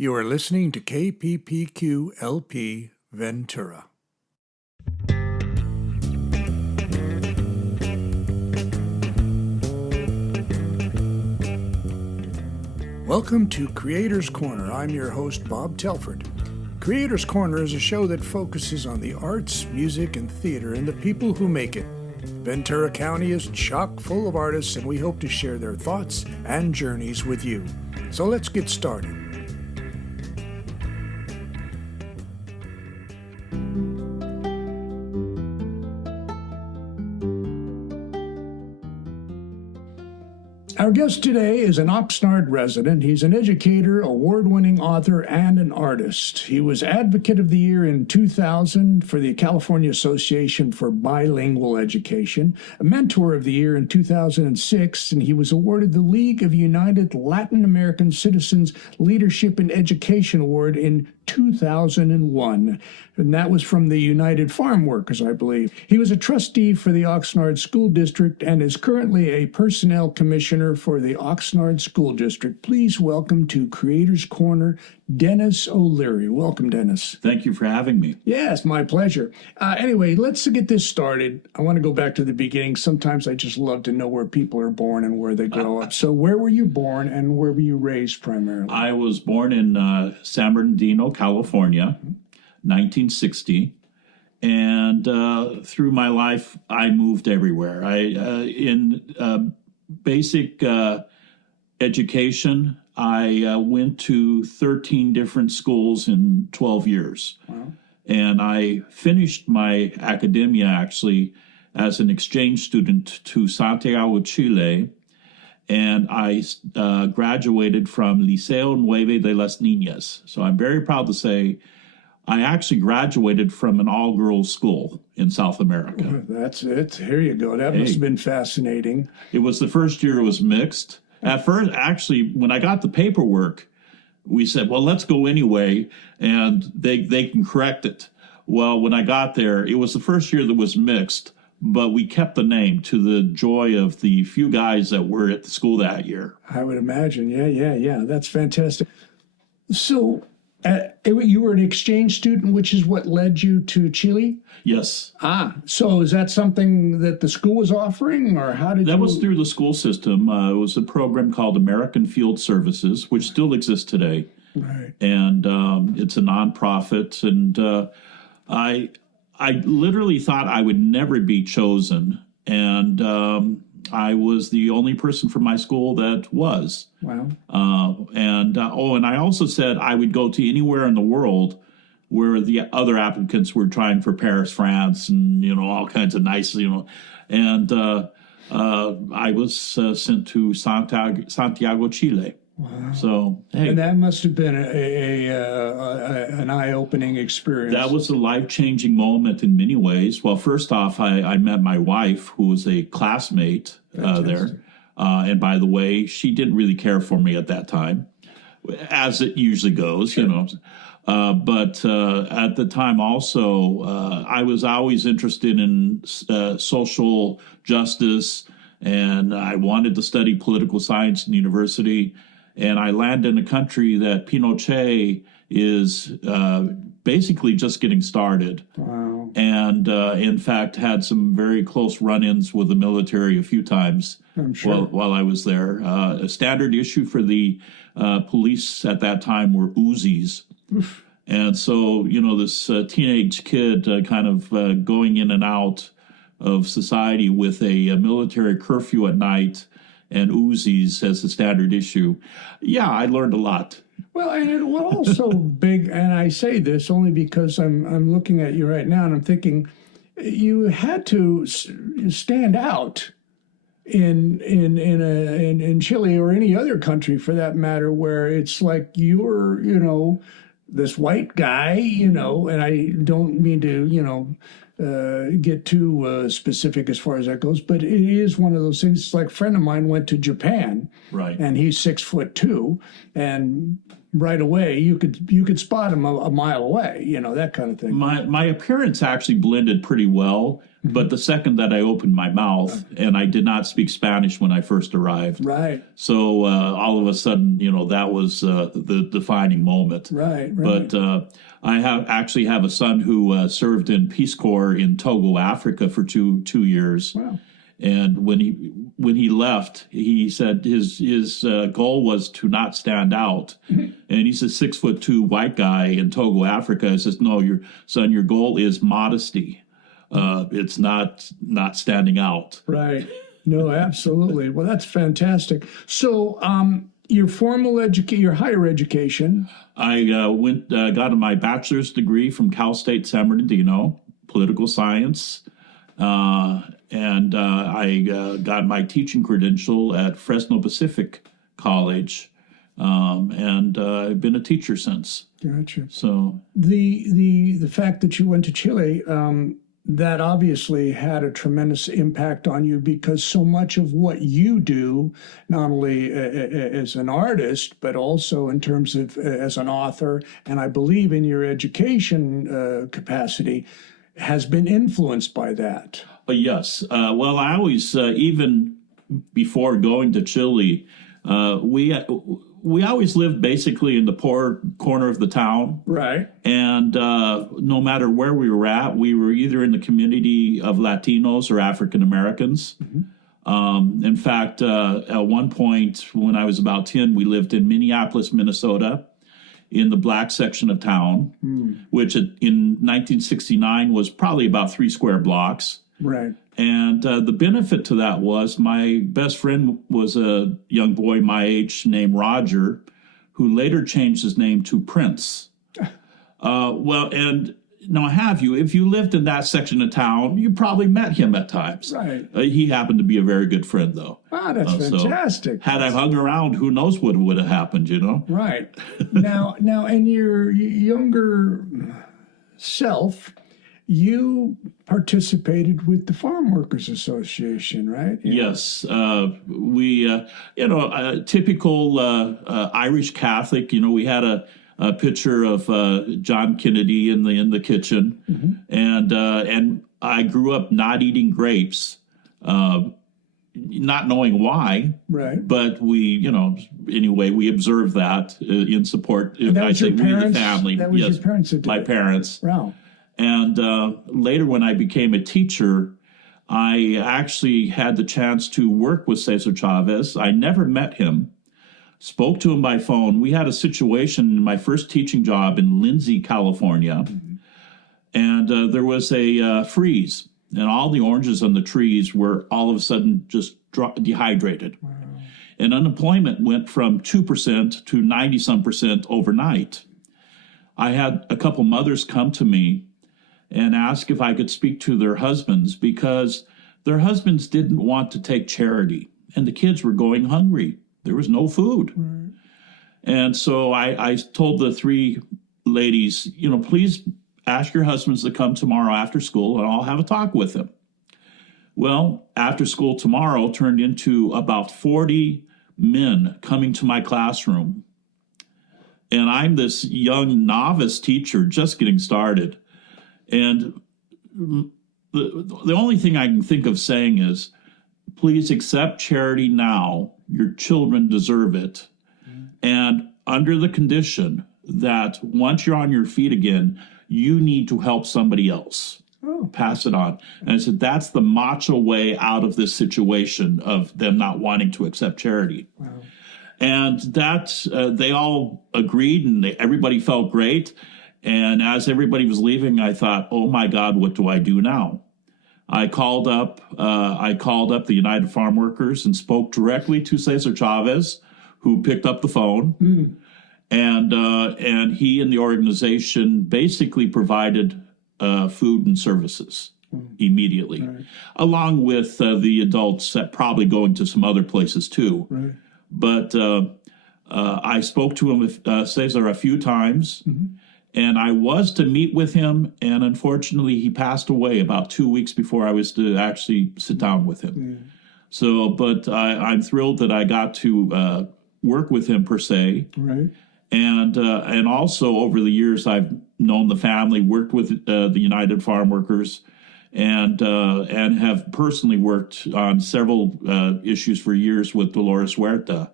You are listening to KPPQ-LP Ventura. Welcome to Creators Corner. I'm your host, Bob Telford. Creators Corner is a show that focuses on the arts, music, and theater and the people who make it. Ventura County is chock full of artists, and we hope to share their thoughts and journeys with you. So let's get started. Our guest today is an Oxnard resident. He's an educator, award-winning author, and an artist. He was Advocate of the Year in 2000 for the California Association for Bilingual Education, a Mentor of the Year in 2006, and he was awarded the League of United Latin American Citizens Leadership in Education Award in 2001, and that was from the United Farm Workers, I believe. He was a trustee for the Oxnard School District and is currently a personnel commissioner for the Oxnard School District. Please welcome to Creators Corner, Denis O'Leary. Welcome, Denis. Thank you for having me. Yes, my pleasure. Anyway, let's get this started. I want to go back to the beginning. Sometimes I just love to know where people are born and where they grow up. So where were you born and where were you raised primarily? I was born in San Bernardino, California, 1960. And through my life, I moved everywhere. In basic education, I went to 13 different schools in 12 years. Wow. And I finished my academia, actually, as an exchange student to Santiago, Chile. And I graduated from Liceo Nueve de las Niñas. So I'm very proud to say I actually graduated from an all-girls school in South America. Well, that's it. Here you go. That must have been fascinating. It was the first year it was mixed. At first, actually, when I got the paperwork, we said, well, let's go anyway, and they can correct it. Well, when I got there, it was the first year that was mixed, but we kept the name to the joy of the few guys that were at the school that year. I would imagine. Yeah. That's fantastic. So you were an exchange student, which is what led you to Chile? Yes. So is that something that the school was offering, or how did That was through the school system. It was a program called American Field Services, which still exists today. Right. And it's a nonprofit. And I literally thought I would never be chosen. And I was the only person from my school that was. Wow. And I also said I would go to anywhere in the world where the other applicants were trying for Paris, France, and, all kinds of nice, And I was sent to Santiago, Chile. Wow. So, hey. And that must have been an eye-opening experience. That was a life-changing moment in many ways. Well, first off, I met my wife, who was a classmate there. And by the way, she didn't really care for me at that time, as it usually goes, Sure. But at the time also, I was always interested in social justice, and I wanted to study political science in university. And I landed in a country that Pinochet is basically just getting started. Wow. And in fact, had some very close run-ins with the military a few times. I'm sure. While I was there. A standard issue for the police at that time were Uzis. Oof. And so, this teenage kid kind of going in and out of society with a military curfew at night and Uzis as a standard issue. Yeah, I learned a lot. Well, and it was also big, and I say this only because I'm looking at you right now, and I'm thinking you had to stand out in Chile or any other country for that matter, where it's like you're this white guy, and I don't mean to get too specific as far as that goes, but it is one of those things. It's like a friend of mine went to Japan, right? And he's 6'2", and right away you could spot him a mile away, that kind of thing. My appearance actually blended pretty well. But the second that I opened my mouth, and I did not speak Spanish when I first arrived. Right. So all of a sudden, that was the defining moment. Right. But I actually have a son who served in Peace Corps in Togo, Africa for two years. Wow. And when he left, he said his goal was to not stand out. And he's a 6'2" white guy in Togo, Africa. He says, "No, your goal is modesty. It's not standing out." Right. No, absolutely. Well, that's fantastic. So, your your higher education. I got my bachelor's degree from Cal State San Bernardino, political science. And I got my teaching credential at Fresno Pacific College, and I've been a teacher since. Gotcha. So the fact that you went to Chile, that obviously had a tremendous impact on you, because so much of what you do, not only as an artist, but also in terms of as an author, and I believe in your education capacity, has been influenced by that. yes. Well, I always, even before going to Chile, we always lived basically in the poor corner of the town. Right. And no matter where we were at, we were either in the community of Latinos or African Americans. In fact, at one point when I was about 10, we lived in Minneapolis, Minnesota, in the black section of town, which in 1969 was probably about 3 square blocks. Right. And the benefit to that was my best friend was a young boy my age named Roger, who later changed his name to Prince. Well, and now if you lived in that section of town, you probably met him at times. Right. He happened to be a very good friend, though. Wow, that's fantastic. So had I hung around, who knows what would have happened, Right. Now, in your younger self, you participated with the Farm Workers Association, right? Yes. We, typical Irish Catholic, we had a picture of John Kennedy in the kitchen. And I grew up not eating grapes, not knowing why. Right. But we, anyway, we observed that in support. And that was your parents? The family. That was yes, your parents that did my it. parents. Wow. And later, when I became a teacher, I actually had the chance to work with Cesar Chavez. I never met him, spoke to him by phone. We had a situation in my first teaching job in Lindsay, California, and there was a freeze, and all the oranges on the trees were all of a sudden just dehydrated. Wow. And unemployment went from 2% to 90-some% overnight. I had a couple mothers come to me and ask if I could speak to their husbands, because their husbands didn't want to take charity, and the kids were going hungry. There was no food. Right. And so I told the 3 ladies, please ask your husbands to come tomorrow after school, and I'll have a talk with them. Well, after school tomorrow turned into about 40 men coming to my classroom. And I'm this young novice teacher just getting started. And the only thing I can think of saying is, please accept charity now. Your children deserve it. And under the condition that once you're on your feet again, you need to help somebody else. Pass it on. And I said, that's the macho way out of this situation of them not wanting to accept charity. Wow. And that they all agreed, and everybody felt great. And as everybody was leaving, I thought, oh my God, what do I do now? I called up the United Farm Workers and spoke directly to Cesar Chavez, who picked up the phone. And he and the organization basically provided food and services immediately, right, along with the adults that probably going to some other places too. Right. But I spoke to him, Cesar, a few times. And I was to meet with him, and unfortunately, he passed away about 2 weeks before I was to actually sit down with him. So, but I'm thrilled that I got to work with him per se. Right. And also over the years, I've known the family, worked with the United Farm Workers, and have personally worked on several issues for years with Dolores Huerta,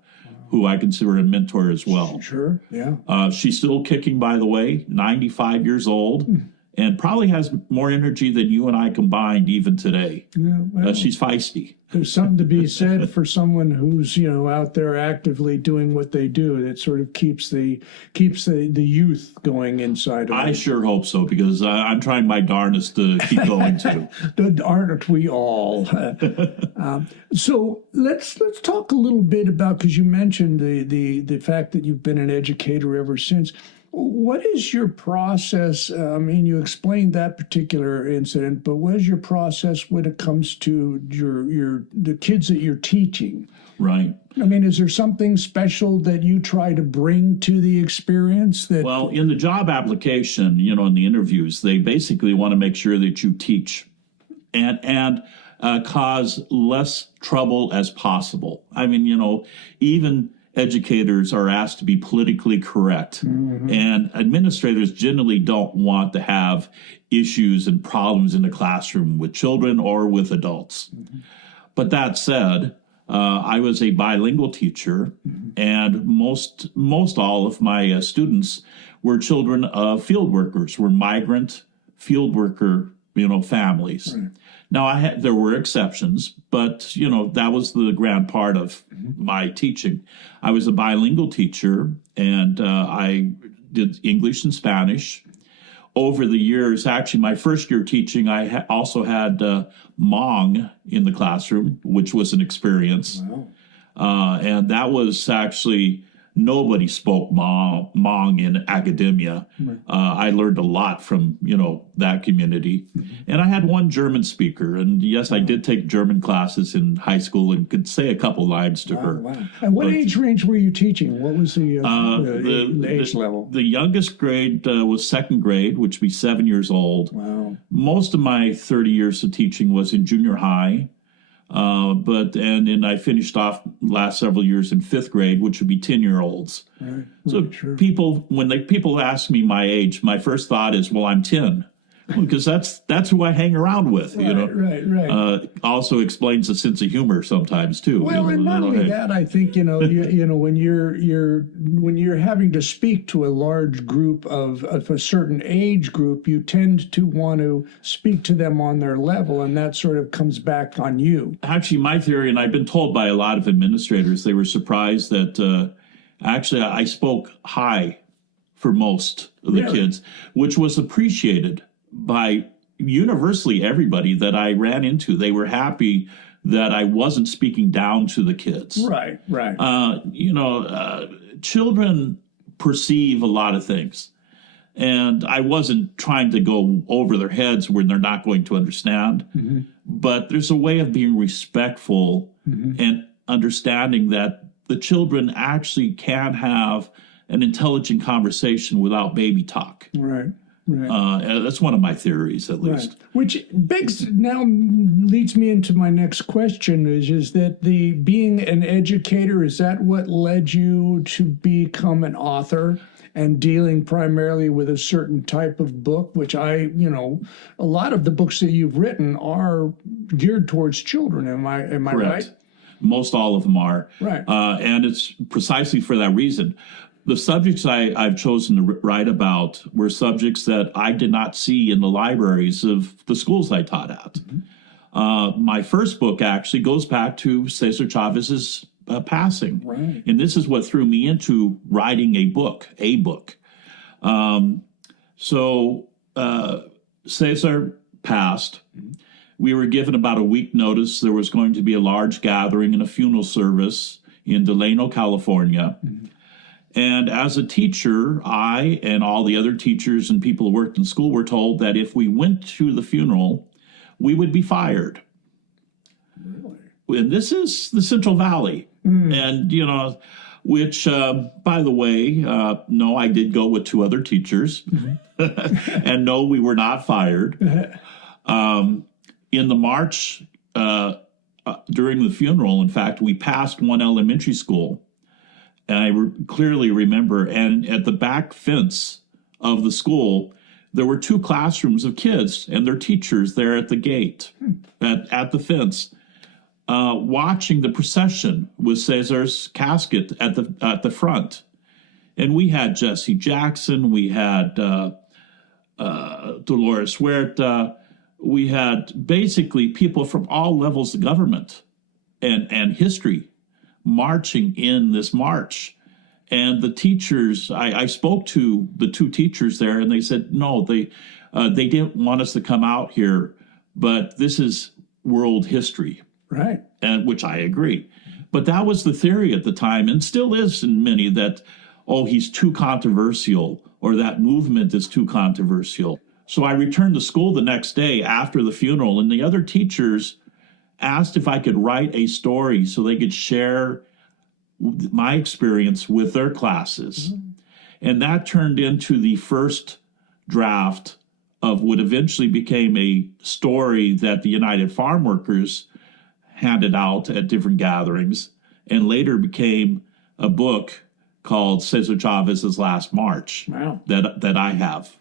who I consider a mentor as well. Sure, yeah. She's still kicking, by the way, 95 years old, and probably has more energy than you and I combined even today. Yeah, well, she's feisty. There's something to be said for someone who's, out there actively doing what they do. That sort of keeps the youth going inside of I them. sure hope so, because I'm trying my darndest to keep going too. Aren't we all? So let's talk a little bit about, because you mentioned the fact that you've been an educator ever since. What is your process? I mean, you explained that particular incident, but what is your process when it comes to the kids that you're teaching? Right. I mean, is there something special that you try to bring to the experience? Well, in the job application, in the interviews, they basically want to make sure that you teach and cause less trouble as possible. I mean, even educators are asked to be politically correct, and administrators generally don't want to have issues and problems in the classroom with children or with adults. But that said, I was a bilingual teacher, and most all of my students were children of field workers, were migrant field worker families. Right. Now, there were exceptions, but, that was the grand part of my teaching. I was a bilingual teacher, and I did English and Spanish. Over the years, actually, my first year teaching, I also had Hmong in the classroom, which was an experience. Wow. And that was actually... Nobody spoke Hmong in academia. Right. I learned a lot from, that community. And I had one German speaker. And yes, I did take German classes in high school and could say a couple lines to her. Wow. And what age range were you teaching? What was the age level? The youngest grade was second grade, which would be 7 years old. Wow. Most of my 30 years of teaching was in junior high. And then I finished off last several years in fifth grade, which would be 10-year-olds. Right. So sure. When people ask me my age, my first thought is, well, I'm 10. Because that's who I hang around with, Right. Also explains a sense of humor sometimes too. Well, and not only that, I think when you're having to speak to a large group of a certain age group, you tend to want to speak to them on their level, and that sort of comes back on you. Actually, my theory, and I've been told by a lot of administrators, they were surprised that actually I spoke high for most of the kids, which was appreciated by universally everybody that I ran into. They were happy that I wasn't speaking down to the kids. Right. Children perceive a lot of things. And I wasn't trying to go over their heads where they're not going to understand. But there's a way of being respectful and understanding that the children actually can have an intelligent conversation without baby talk. Right. That's one of my theories, at least. Right. Which now leads me into my next question: is that being an educator, is that what led you to become an author and dealing primarily with a certain type of book? Which a lot of the books that you've written are geared towards children. Am I Correct. Right? Most all of them are. Right. And it's precisely for that reason. The subjects I've chosen to write about were subjects that I did not see in the libraries of the schools I taught at. My first book actually goes back to Cesar Chavez's passing. Right. And this is what threw me into writing a book. Cesar passed. We were given about a week notice there was going to be a large gathering and a funeral service in Delano, California. And as a teacher, I and all the other teachers and people who worked in school were told that if we went to the funeral, we would be fired. Really? And this is the Central Valley. And, which, by the way, no, I did go with two other teachers. And no, we were not fired. In the march during the funeral, in fact, we passed one elementary school. And I clearly remember, and at the back fence of the school, there were 2 classrooms of kids and their teachers there at the gate, at the fence, watching the procession with Cesar's casket at the front. And we had Jesse Jackson, we had Dolores Huerta, we had basically people from all levels of government and history marching in this march. And the teachers, I spoke to the 2 teachers there, and they said, no, they didn't want us to come out here, but this is world history. Right. And which I agree. But that was the theory at the time, and still is in many, that, oh, he's too controversial, or that movement is too controversial. So I returned to school the next day after the funeral, and the other teachers asked if I could write a story so they could share my experience with their classes. And that turned into the first draft of what eventually became a story that the United Farm Workers handed out at different gatherings, and later became a book called Cesar Chavez's Last March. Wow. that I have.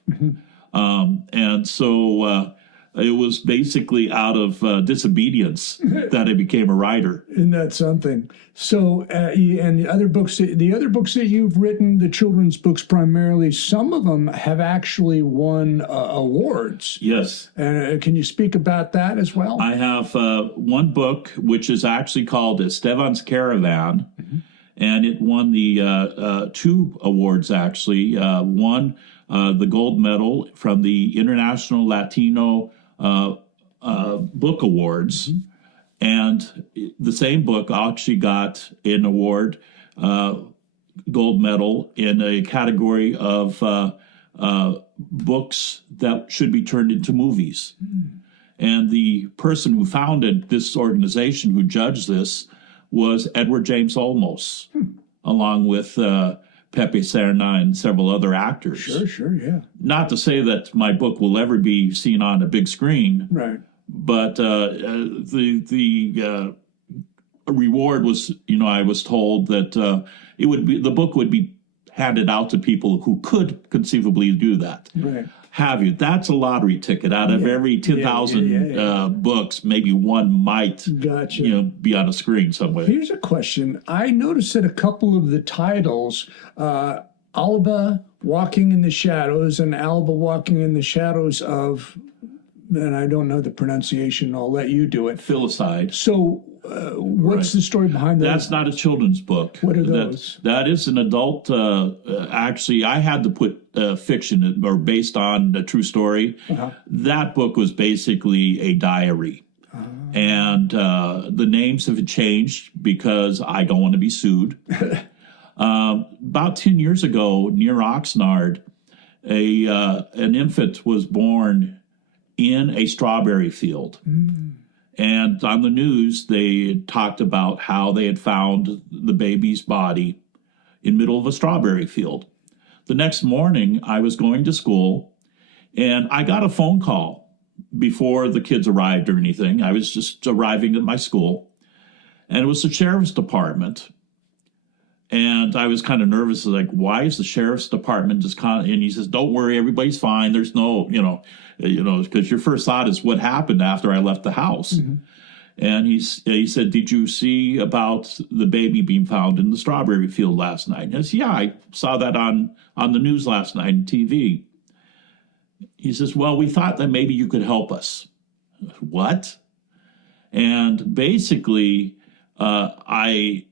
And so it was basically out of disobedience that I became a writer. Isn't that something? So, and the other books that you've written, the children's books primarily, some of them have actually won awards. Yes. And can you speak about that as well? I have one book, which is actually called Esteban's Caravan, and it won the 2 awards, actually. One, the gold medal from the International Latino Book Awards. And the same book actually got an award, gold medal, in a category of books that should be turned into movies. And the person who founded this organization, who judged this, was Edward James Olmos, along with Pepe Serna and several other actors. Sure, yeah. Not to say that my book will ever be seen on a big screen, Right. but the reward was, I was told that the book would be handed out to people who could conceivably do that. Right. Have you? That's a lottery ticket. Out of every 10,000 books, maybe one might, Gotcha. be on a screen somewhere. Here's a question. I noticed that a couple of the titles, Alba Walking in the Shadows and Alba Walking in the Shadows of, and I don't know the pronunciation, I'll let you do it. Filicide. So what's the story behind that? That's not a children's book. What are those? That is an adult. Actually, I had to put fiction or based on a true story. That book was basically a diary. And the names have changed because I don't want to be sued. About 10 years ago, near Oxnard, an infant was born in a strawberry field. And on the news, they talked about how they had found the baby's body in the middle of a strawberry field. The next morning, I was going to school, and I got a phone call before the kids arrived or anything. I was just arriving at my school, and it was the sheriff's department. And I was kind of nervous, like, why is the sheriff's department just and he says, don't worry, everybody's fine. There's no, because your first thought is what happened after I left the house. And he said, did you see about the baby being found in the strawberry field last night? And I said, yeah, I saw that on the news last night on TV. He says, well, we thought that maybe you could help us. What? And basically, I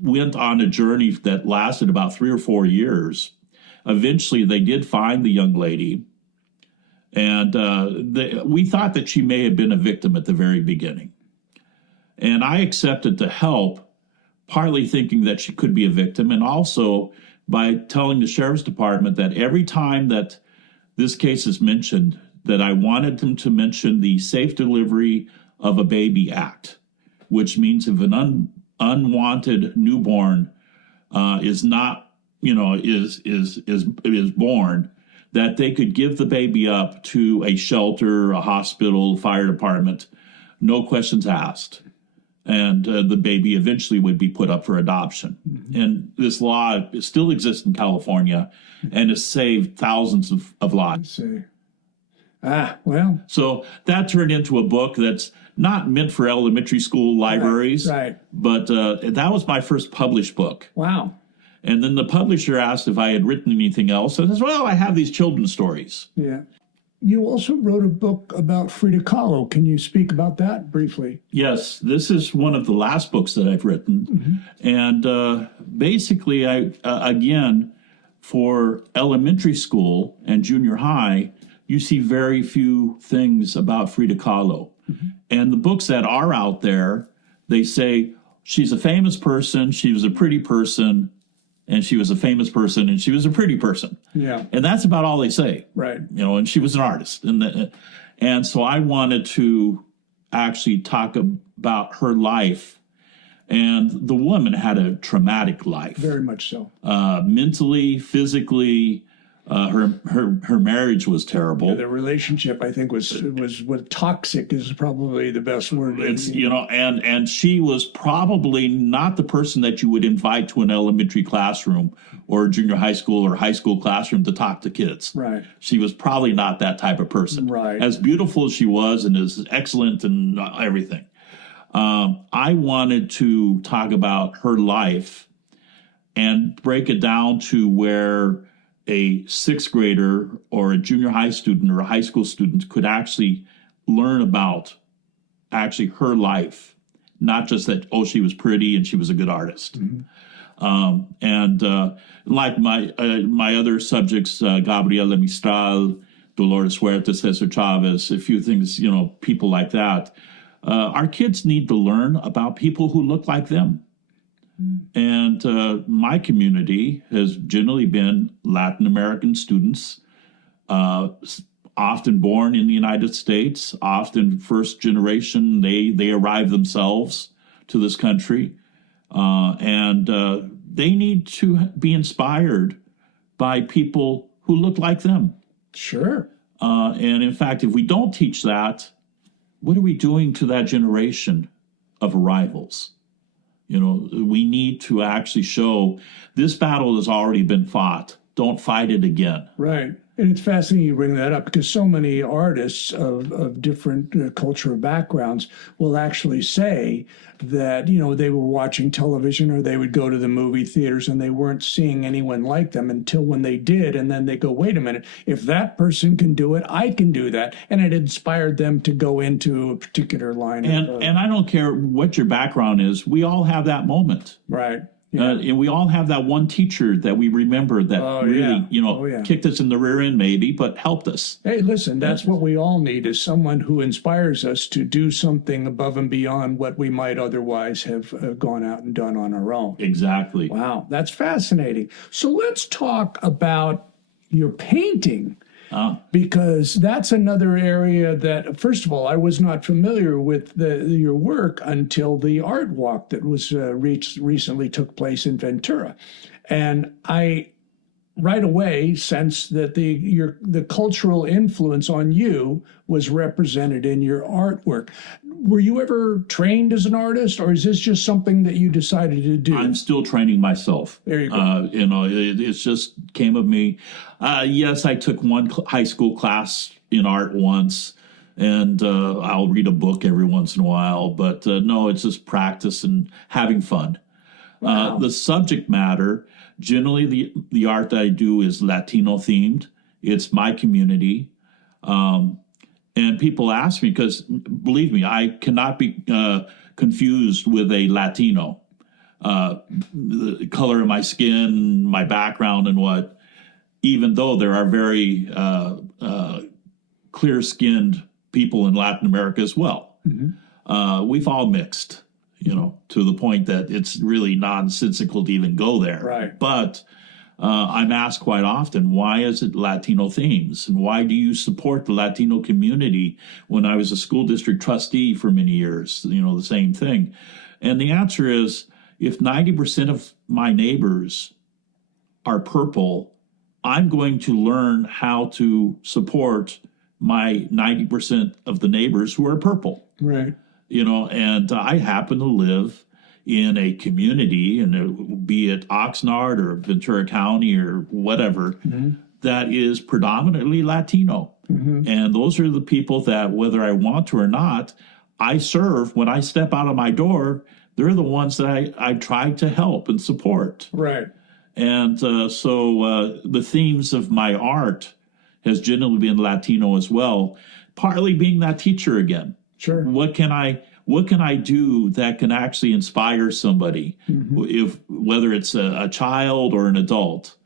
went on a journey that lasted about 3 or 4 years. Eventually, they did find the young lady, and we thought that she may have been a victim at the very beginning. And I accepted to help, partly thinking that she could be a victim, and also by telling the sheriff's department that every time that this case is mentioned, that I wanted them to mention the Safe Delivery of a Baby Act, which means if an unwanted newborn is not, is born, that they could give the baby up to a shelter, a hospital, fire department, no questions asked. and the baby eventually would be put up for adoption. And this law still exists in California and has saved thousands of lives. Let's see. Well. So that turned into a book that's not meant for elementary school libraries, Right. but that was my first published book. Wow. And then the publisher asked if I had written anything else. I said, well, I have these children's stories. Yeah. You also wrote a book about Frida Kahlo. Can you speak about that briefly? Yes, this is one of the last books that I've written. And basically, again, for elementary school and junior high, you see very few things about Frida Kahlo. And the books that are out there, they say she's a famous person, she was a pretty person, and she was a famous person, and she was a pretty person. Yeah. And that's about all they say. Right. And she was an artist. And so I wanted to actually talk about her life. And the woman had a traumatic life. Very much so. Mentally, physically, her marriage was terrible. The relationship, I think, was what toxic is probably the best word. It's, and she was probably not the person that you would invite to an elementary classroom or junior high school or high school classroom to talk to kids. Right. She was probably not that type of person. Right. As beautiful as she was and as excellent and everything. I wanted to talk about her life and break it down to where a sixth grader or a junior high student or a high school student could actually learn about actually her life, not just that, oh, she was pretty and she was a good artist. Like my other subjects, Gabriela Mistral, Dolores Huertas, Cesar Chavez, a few things, people like that. Our kids need to learn about people who look like them. And my community has generally been Latin American students, often born in the United States, often first generation. They arrived themselves to this country, and they need to be inspired by people who look like them. Sure. And in fact, if we don't teach that, what are we doing to that generation of arrivals? We need to actually show this battle has already been fought. Don't fight it again. Right. And it's fascinating you bring that up because so many artists of different cultural backgrounds will actually say that, they were watching television or they would go to the movie theaters and they weren't seeing anyone like them until when they did. And then they go, wait a minute, if that person can do it, I can do that. And it inspired them to go into a particular line. And I don't care what your background is. We all have that moment. Right. Yeah. And we all have that one teacher that we remember that kicked us in the rear end maybe, but helped us. Hey, listen, that's what we all need is someone who inspires us to do something above and beyond what we might otherwise have gone out and done on our own. Exactly. Wow, that's fascinating. So let's talk about your painting. Because that's another area that, first of all, I was not familiar with your work until the art walk that was recently took place in Ventura. And I right away sensed that the cultural influence on you was represented in your artwork. Were you ever trained as an artist, or is this just something that you decided to do? I'm still training myself. There you go. It just came of me. Yes, I took one high school class in art once, and I'll read a book every once in a while. But no, it's just practice and having fun. Wow. The subject matter, generally the art that I do is Latino themed. It's my community. And people ask me, because believe me, I cannot be confused with a Latino. The color of my skin, my background, and even though there are very clear-skinned people in Latin America as well, we've all mixed, to the point that it's really nonsensical to even go there. Right. But I'm asked quite often, why is it Latino themes? And why do you support the Latino community? When I was a school district trustee for many years, the same thing. And the answer is, if 90% of my neighbors are purple, I'm going to learn how to support my 90% of the neighbors who are purple. Right. and I happen to live in a community, and be it Oxnard or Ventura County or whatever, that is predominantly Latino. And those are the people that, whether I want to or not, I serve. When I step out of my door, they're the ones that I try to help and support. Right. And so the themes of my art has generally been Latino as well, partly being that teacher again. Sure. What can I do that can actually inspire somebody, if whether it's a child or an adult?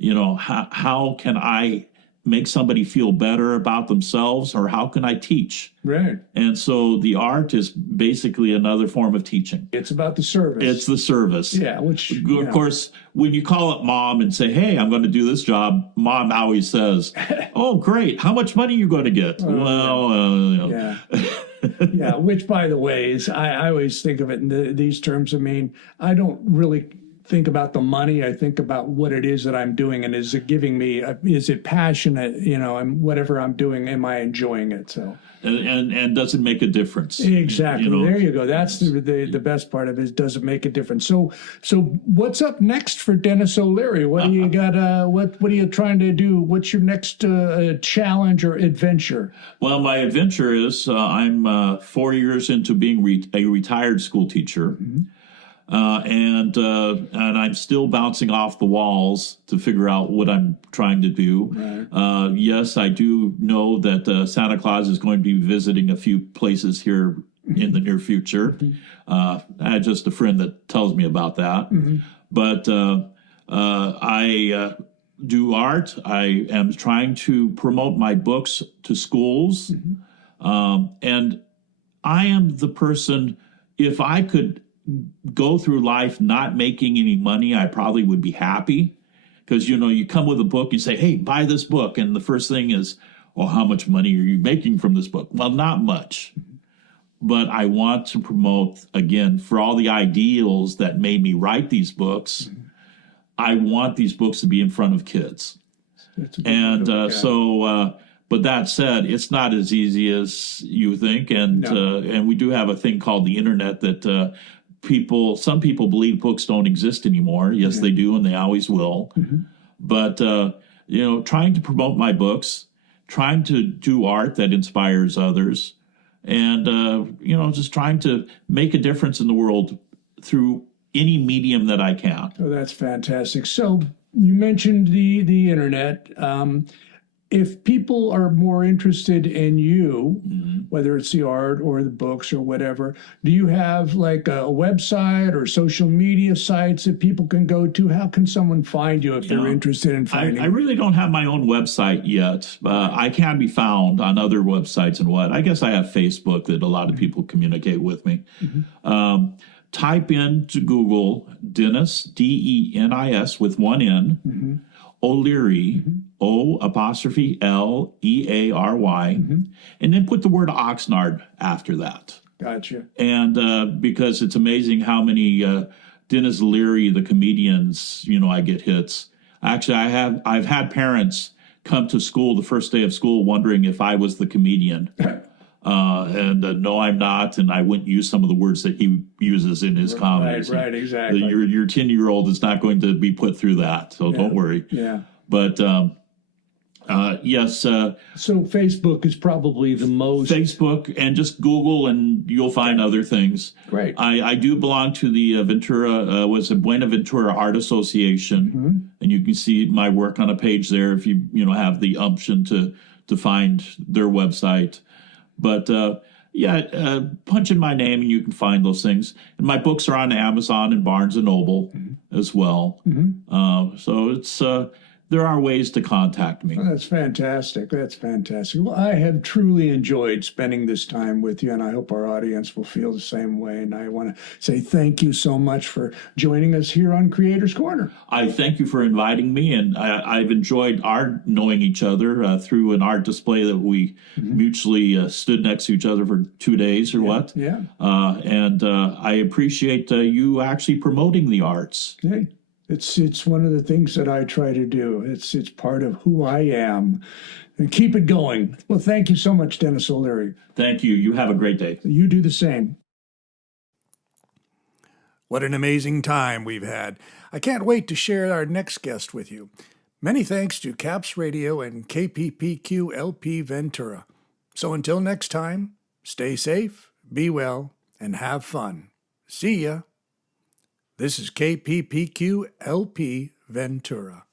How can I make somebody feel better about themselves, or how can I teach? Right. And so the art is basically another form of teaching. It's about the service. It's the service. Yeah, which, of course, when you call up mom and say, hey, I'm going to do this job, mom always says, oh, great. How much money are you going to get? Yeah. Yeah, which, by the way, is I always think of it in these terms. I mean, I don't really think about the money. I think about what it is that I'm doing, and is it giving me, is it passionate, and whatever I'm doing, am I enjoying it? So and does it make a difference? Exactly. There you go. That's the best part of it. Does it make a difference? So what's up next for Denis O'Leary? What do you got? What are you trying to do? What's your next challenge or adventure? Well, my adventure is I'm 4 years into being a retired school teacher. And I'm still bouncing off the walls to figure out what I'm trying to do. Right. Yes, I do know that Santa Claus is going to be visiting a few places here in the near future. I had just a friend that tells me about that. But I do art. I am trying to promote my books to schools. And I am the person, if I could go through life not making any money, I probably would be happy. Because, you come with a book, you say, hey, buy this book. And the first thing is, oh, how much money are you making from this book? Well, not much. But I want to promote, again, for all the ideals that made me write these books, I want these books to be in front of kids. And but that said, it's not as easy as you think. And we do have a thing called the internet that some people believe books don't exist anymore. Yes, they do, and they always will. But, trying to promote my books, trying to do art that inspires others, and, just trying to make a difference in the world through any medium that I can. Oh, that's fantastic. So you mentioned the internet. If people are more interested in you, whether it's the art or the books or whatever, do you have like a website or social media sites that people can go to? How can someone find you if they're interested in finding I really don't have my own website yet. I can be found on other websites and I guess I have Facebook that a lot of people communicate with me. Type into Google Denis, Denis with one N, O'Leary, O''Leary, and then put the word Oxnard after that. Gotcha. And because it's amazing how many Denis O'Leary, the comedians, I get hits. Actually, I've had parents come to school the first day of school wondering if I was the comedian. No, I'm not, and I wouldn't use some of the words that he uses in his comedies. Right, exactly. Your 10-year-old is not going to be put through that, so don't worry. Yeah. But yes. So Facebook is probably the most. Facebook, and just Google, and you'll find other things. Great. I do belong to the Buenaventura Art Association, and you can see my work on a page there if you have the umption to find their website. But punch in my name and you can find those things. And my books are on Amazon and Barnes and Noble as well. So it's there are ways to contact me. Oh, that's fantastic. That's fantastic. Well, I have truly enjoyed spending this time with you, and I hope our audience will feel the same way. And I want to say thank you so much for joining us here on Creators Corner. I thank you for inviting me, and I've enjoyed our knowing each other through an art display that we mutually stood next to each other for 2 days or what. Yeah. And I appreciate you actually promoting the arts. Hey. It's one of the things that I try to do. It's part of who I am. And keep it going. Well, thank you so much, Denis O'Leary. Thank you. You have a great day. You do the same. What an amazing time we've had. I can't wait to share our next guest with you. Many thanks to CAPS Radio and KPPQ LP Ventura. So until next time, stay safe, be well, and have fun. See ya. This is KPPQ LP Ventura.